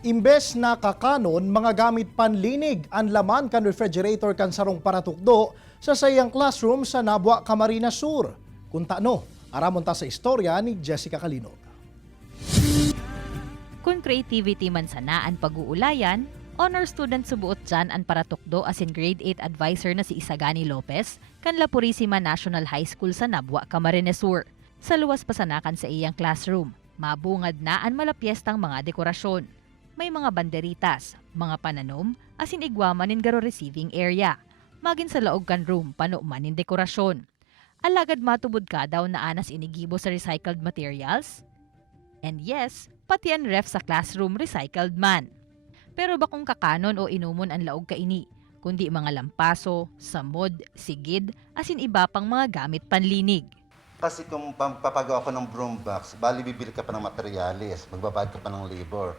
Imbes na kakanon, mga gamit panlinig ang laman kan refrigerator kan sarong paratukdo sa sayang classroom sa Nabua, Camarines Sur. Kung tano, aramon ta sa istorya ni Jessica Calinog. Kung creativity man sanaan pag-uulayan, honor student subuot dyan ang paratukdo as in grade 8 advisor na si Isagani Lopez kan La Purisima National High School sa Nabua, Camarines Sur. Sa luwas pasanakan sa iyang classroom, mabungad na ang malapiestang mga dekorasyon. May mga banderitas, mga pananom, as in igwaman in garo receiving area. Magin sa laog kan room, panuman in dekorasyon. Alagad matubod ka daw na anas inigibo sa recycled materials? And yes, pati ang ref sa classroom recycled man. Pero bakong kakanon o inumon ang laog kaini, kundi mga lampaso, samod, sigid, as in iba pang mga gamit panlinig. Kasi kung papagawa ko ng broom box, bali bibili ka pa ng materialis, magbabayad ka pa ng labor.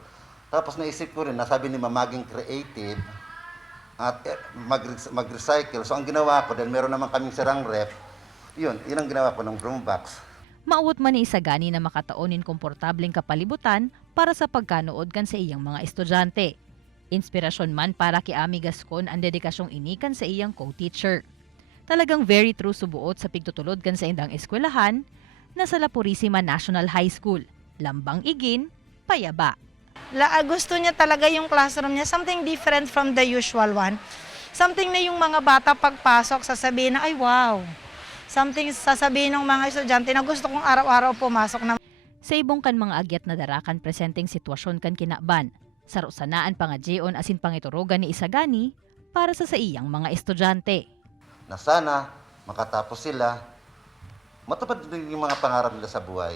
Tapos naisip ko rin, nasabi ni maging creative at mag-recycle. So ang ginawa ko, dahil meron naman kaming sirang ref, yun ang ginawa ko ng broom box. Maawot man ni Isagani na makataonin komportableng kapalibutan para sa pagkanood kan sa iyang mga estudyante. Inspirasyon man para kay Ami Gascon ang dedikasyong inikan sa iyang co-teacher. Talagang very true subuot sa pigtutulod kan sa indang eskwelahan na sa La Purisima National High School, Lambang Igin, Payaba. Gusto niya talaga yung classroom niya, something different from the usual one. Something na yung mga bata pagpasok, sasabihin na, ay wow. Something sasabihin ng mga estudyante na gusto kong araw-araw pumasok na. Sa ibong kan mga agyat na darakan presenteng sitwasyon kan kinaban, sarusanaan pangadyeon asin pangiturugan ni Isagani para sa iyang mga estudyante. Na sana makatapos sila, matupad din yung mga pangarap nila sa buhay.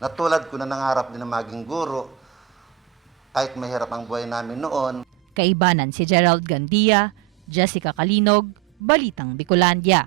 Natulad ko na nangarap din na maging guro, kahit mahirap ang buhay namin noon. Kaibanan si Gerald Gandia, Jessica Calinog, Balitang Bicolandia.